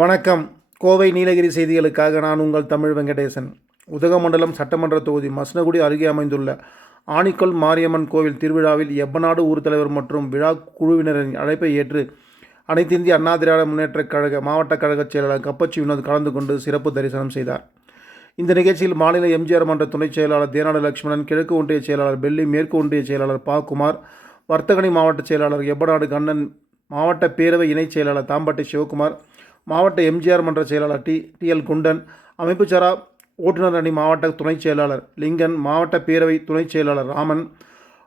வணக்கம். கோவை நீலகிரி செய்திகளுக்காக நான் உங்கள் தமிழ் வெங்கடேசன். உதகமண்டலம் சட்டமன்ற தொகுதி மஸ்னகுடி அருகே அமைந்துள்ள ஆணிக்கல் மாரியம்மன் கோவில் திருவிழாவில் எப்பநாடு ஊர் தலைவர் மற்றும் விழா குழுவினரின் அழைப்பை ஏற்று அனைத்து இந்திய அண்ணா திராவிட முன்னேற்றக் கழக மாவட்ட கழக செயலாளர் கப்பச்சி வினோத் கலந்து கொண்டு சிறப்பு தரிசனம் செய்தார். இந்த நிகழ்ச்சியில் மாநில எம்ஜிஆர் மன்ற துணைச் செயலாளர் தேனாடு லட்சுமணன், கிழக்கு ஒன்றிய செயலாளர் பெல்லி, மேற்கு ஒன்றிய செயலாளர் பா. குமார், வர்த்தகணி மாவட்ட செயலாளர் எப்பநாடு கண்ணன், மாவட்ட பேரவை இணைச் செயலாளர் தாம்பட்டி சிவகுமார், மாவட்ட எம்ஜிஆர் மன்ற செயலாளர் டி.எல். குண்டன், அமைப்புச்சாரா ஓட்டுநர் அணி மாவட்ட துணைச் செயலாளர் லிங்கன், மாவட்ட பேரவை துணைச் செயலாளர் ராமன்,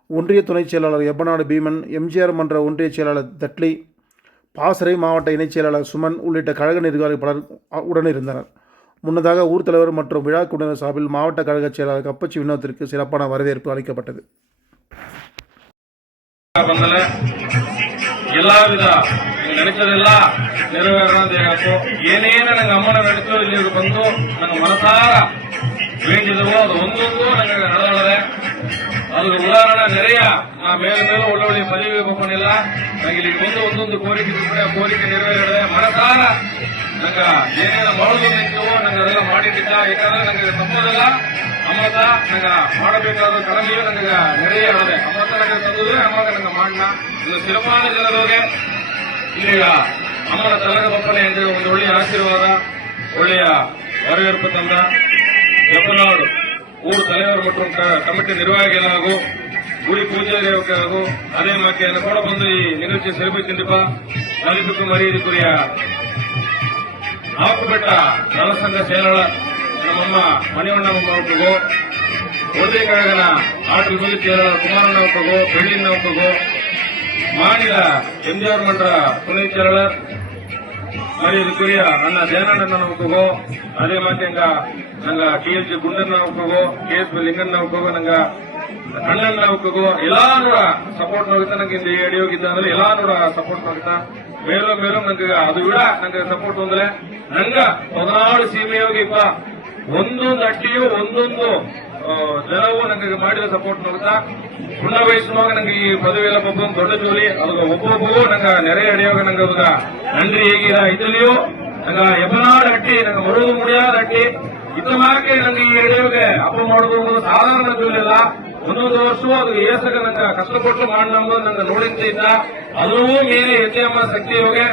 ஒன்றிய துணைச் செயலாளர் எப்பநாடு பீமன், எம்ஜிஆர் மன்ற ஒன்றிய செயலாளர் தட்லி, பாசறை மாவட்ட இணைச் செயலாளர் சுமன் உள்ளிட்ட கழக நிர்வாகிகள் பலர் உடனிருந்தனர். முன்னதாக ஊர் தலைவர் மற்றும் விழா குழுவினர் சார்பில் மாவட்ட கழக செயலாளர் கப்பச்சி வினோத்திற்கு சிறப்பான வரவேற்பு அளிக்கப்பட்டது. ಎಲ್ಲಾವಿಧ ನಡೆಸೋದೆಲ್ಲ ನೆರವೇರಬೇಕು. ಏನೇನು ನಂಗೆ ಅಮ್ಮನ ನಡೆಸೋ ಇಲ್ಲಿ ಬಂದು ನಂಗೆ ಮನಸಾರ ಬೇಡಿದವೋ ಅದು ಒಂದೊಂದು ನಂಗೆ ನಡೆದೊಳದೆ. ಅದು ಉದಾಹರಣೆ ನೆರೆಯ ನಾ ಮೇಲೆ ಒಳ್ಳೊಳ್ಳೆ ಮದುವೆ ಒಪ್ಪನಿಲ್ಲ. ನಂಗೆ ಇಲ್ಲಿ ಬಂದು ಒಂದೊಂದು ಕೋರಿಕೆ ಕೋರಿಕೆ ನೆರವೇರಿದೆ. ಮನಸಾರ ನಂಗ ಏನೇನು ಮಾಡೋದು ನಿಂತವೋ ನಂಗೆ ಅದೆಲ್ಲ ಮಾಡಿಟ್ಟಿದ್ದ. ಯಾಕಂದ್ರೆ ನಂಗೆ ತಪ್ಪೋದೆಲ್ಲ ಅಮೃತ ನಂಗ ಮಾಡಬೇಕಾದ ಕಡಮೆಯು ನಂಗೆ ನೆರೆಯ ಹೇಳಿದೆ. ಅಮೃತ ನಂಗೆ ತಂದುದೇ ಅಮ್ಮಾಗ ನಂಗೆ ಮಾಡಣ. ಇದು ಸಿರಪಾನ ಜನರಿಗೆ ಈಗ ಅಮ್ಮನ ತಲಗಬಪ್ಪನೆ ಎಂದು ಒಂದು ಒಳ್ಳೆಯ ಆಶೀರ್ವಾದ, ಒಳ್ಳೆಯ வரவேற்பு தந்த எப்பநாடு ஊர் தலைவர் மற்றும் கமிட்டி நிர்வாகிகளாகவும் குடி பூஜையாகவும் அதே மாதிரி என்ன கூட வந்து நிகழ்ச்சியை சிறப்பிக்கின்றப்பா மதிப்புக்கும் மரியாதைக்குரிய ஆக்குப்பெட்ட நலசங்க செயலாளர் நம்மಮ್ಮ மணிவண்ண அவர்களுக்கோ, ஒன்றிய கழக ஆற்றல் பொதுச் செயலாளர் குமாரண்ண அவர்களுக்கோ, பெள்ளிண்ண அவர்களுக்கோ, மாநில எம்ஜிஆர் மன்ற துணைச் செயலாளர் மரியாதைக்குரிய அண்ணா தேனாண்டண்ண அவர்களுக்கோ, அதே மாதிரி நாங்க டி.எಲ್. குண்டண்ண அவர்களுக்கோ, ಕೆ.ಎಸ್. ಲಿಂಗಣ್ಣ ಅವರಿಗೂ, ನಂಗ ಕಣ್ಣಣ್ಣ ಅವರಿಗೂ ಎಲ್ಲಾರು ಸಪೋರ್ಟ್ ಆಗುತ್ತಾ. ನಂಗೆ இந்த ಏಡಿಯೋಗಿದ್ದ ಅಂದ್ರೆ ಎಲ್ಲಾರು ಸಪೋರ್ಟ್ ಆಗುತ್ತಾ. மேலும் மேலும் ನಂಗೆ ಅದು ವಿಡ ನಂಗೆ ಸಪೋರ್ಟ್ ಅಂದ್ರೆ ನಂಗ 14 ಸೀಮೆಯೋಗಿಪ್ಪ ಒಂದೊಂದು ಅಟ್ಟಿಯು ಒಂದೊಂದು ಜನವು ನಂಗೆ ಮಾಡಿದ ಸಪೋರ್ಟ್ ಆಗುತ್ತಾ. ಪುಣ್ಯ ವಯಸ್ಸಿನವಾಗ ನಂಗೆ ಈ ಪದವಿ ಎಲ್ಲ ಒಬ್ಬ ದೊಡ್ಡ ಜೋಲಿ ಅದು ಒಬ್ಬೊಬ್ಬಗೂ ನಂಗೆ ನೆರೆ ಅಡಿಯೋಗ ನಂಗೆ ಅವಾಗ நன்றி ಹೇಗಿರ ಇದಲ್ಲಿಯೂ ನಂಗೆ ಎಪ್ಪನಾಡು ಅಟ್ಟಿ ನಂಗೆ ಮರುವುದು ಮುಡಿಯಾದ ಅಟ್ಟಿ ಇತ್ತಮಾಕೆ ನಂಗೆ ಈ ಅಡಿಯೋಗ ಹಬ್ಬ ಮಾಡೋದು ಸಾಧಾರಣ ಜೋಲಿ ಅಲ್ಲ. ಒಂದೊಂದು ವರ್ಷವೂ ಅದು ಏಸಗ ನಂಗೆ ಕಷ್ಟಪಟ್ಟು ಮಾಡೋದು ನಂಗೆ ನೋಡಿಂತ ಇದ್ದ. ಅದೂ ಮೀರಿ ಎತ್ತಮ್ಮ ಶಕ್ತಿ ಹೋಗಿ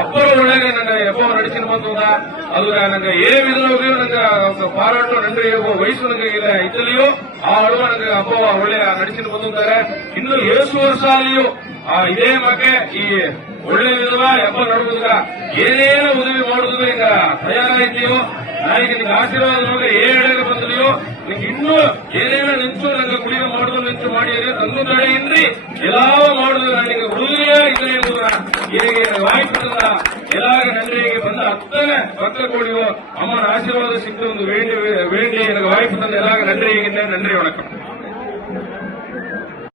ಅಪ್ಪರ ಒಳಗೆ ನಂಗೆ ಎಬ್ಬ ನಡಿಸಿನ ಬಂದ. ಅದು ನಂಗೆ ಏ ವಿಧವಾಗಿ ನಂಗೆ ಪಾರಾಟ ನನ್ರಿ ವಯಸ್ಸು ನಂಗೆ ಇಲ್ಲ ಇದ್ದಲ್ಲಿಯೂ ಆ ಅಳುವ ನಂಗೆ ಹಬ್ಬ ಒಳ್ಳೆಯ ನಡಿಸಿನ ಬಂದಿದ್ದಾರೆ. ಇನ್ನು 7 ವರ್ಷ ಅಲ್ಲಿಯೂ ಇದೇ ಮಕ್ಕೆ ಈ ಒಳ್ಳೆ ವಿಧವ ಹಬ್ಬ ನಡುವುದ ಏನೇನು ಉದವಿ ಮಾಡುವುದು ಈಗ ತಯಾರಾಗಿದೆಯೋ ನನಗೆ ನಿಮ್ಗೆ ಆಶೀರ್ವಾದ ನೋಡಿ ಏಳೆಗೆ ಬಂದಲಿಯೋ ನಿಮ್ಗೆ ಇನ್ನೂ ಏನೇನೋ ನಿಂತು ನಂಗೆ ಕುಡಿಯ ಮಾಡುದು ನಿಂತು ಮಾಡಿದ್ರೆ ತಂದು ತಡೆ ಇನ್ರಿ ಎಲ್ಲಾವ ಮಾಡುದು ನನಗೆ ಉಡುಗೆಯೇ ಇದೆ ಎಂಬುದ ಹೀಗೆ ವಾಯಿಸಿದ ಎಲ್ಲಾಗ ನನ್ರಿಗೆ ಬಂದ 10ನೇ ಭಕ್ತ ಕೋಡಿಯೋ ಅಮ್ಮನ ಆಶೀರ್ವಾದ ಸಿಕ್ತು ಒಂದು ವೇಂಡಿ ನನಗೆ ವಾಯಿಸಿದ ಎಲ್ಲಾಗ ನನ್ರಿ ಹೀಗಿದ್ದೆ. ನನ್ರಿ ವಣಕಂ.